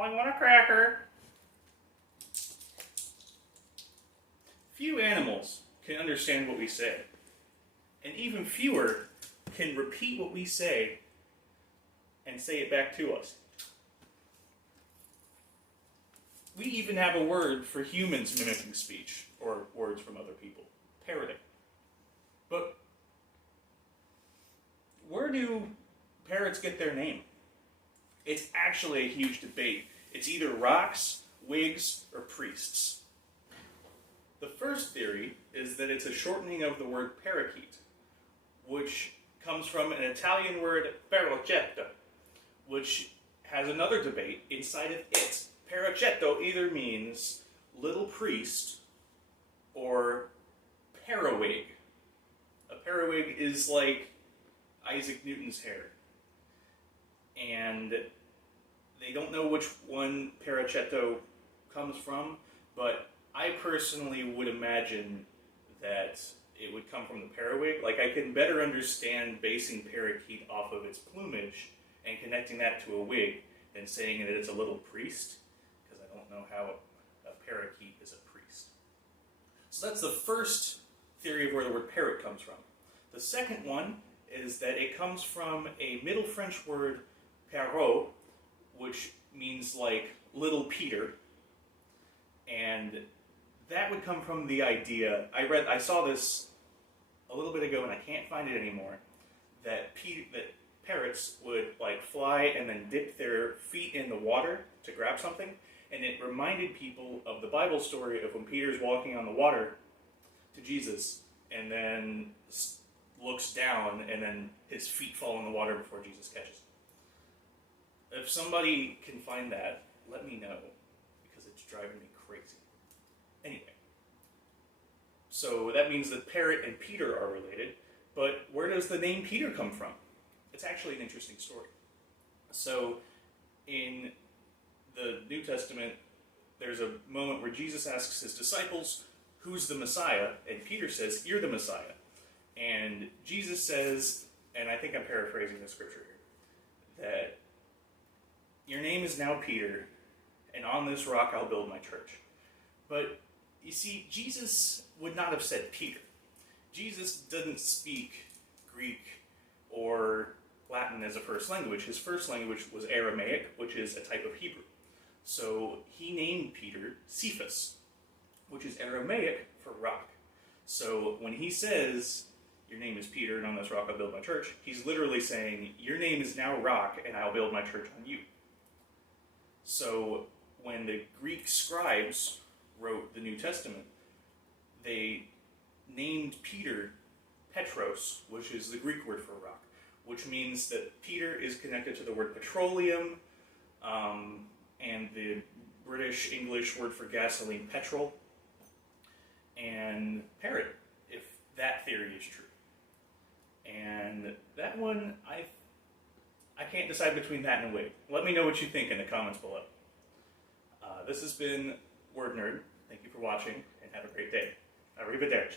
I want a cracker. Few animals can understand what we say, and even fewer can repeat what we say and say it back to us. We even have a word for humans mimicking speech, or words from other people, parroting. But where do parrots get their name? It's actually a huge debate. It's either rocks, wigs, or priests. The first theory is that it's a shortening of the word parakeet, which comes from an Italian word parrocetto, which has another debate inside of it. Parrocetto either means little priest or periwig. A periwig is like Isaac Newton's hair. And they don't know which one Parrocetto comes from, but I personally would imagine that it would come from the periwig. Like, I can better understand basing parakeet off of its plumage and connecting that to a wig than saying that it's a little priest, because I don't know how a parakeet is a priest. So that's the first theory of where the word parrot comes from. The second one is that it comes from a Middle French word, Parrot, which means like little Peter, and that would come from the idea, I saw this a little bit ago and I can't find it anymore, that parrots would like fly and then dip their feet in the water to grab something, and it reminded people of the Bible story of when Peter's walking on the water to Jesus and then looks down and then his feet fall in the water before Jesus catches him. If somebody can find that, let me know, because it's driving me crazy. Anyway, so that means that Parrot and Peter are related, but where does the name Peter come from? It's actually an interesting story. So, in the New Testament, there's a moment where Jesus asks his disciples, "Who's the Messiah?" And Peter says, "You're the Messiah." And Jesus says, and I think I'm paraphrasing the scripture here, that your name is now Peter, and on this rock I'll build my church. But you see, Jesus would not have said Peter. Jesus didn't speak Greek or Latin as a first language. His first language was Aramaic, which is a type of Hebrew. So he named Peter Cephas, which is Aramaic for rock. So when he says, "Your name is Peter, and on this rock I'll build my church," he's literally saying, your name is now rock, and I'll build my church on you. So when the Greek scribes wrote the New Testament, they named Peter Petros, which is the Greek word for rock, which means that Peter is connected to the word petroleum, and the British English word for gasoline, petrol, and parrot, if that theory is true. And that one, I can't decide between that and a wig. Let me know what you think in the comments below. This has been Word Nerd. Thank you for watching, and have a great day. Arrivederci.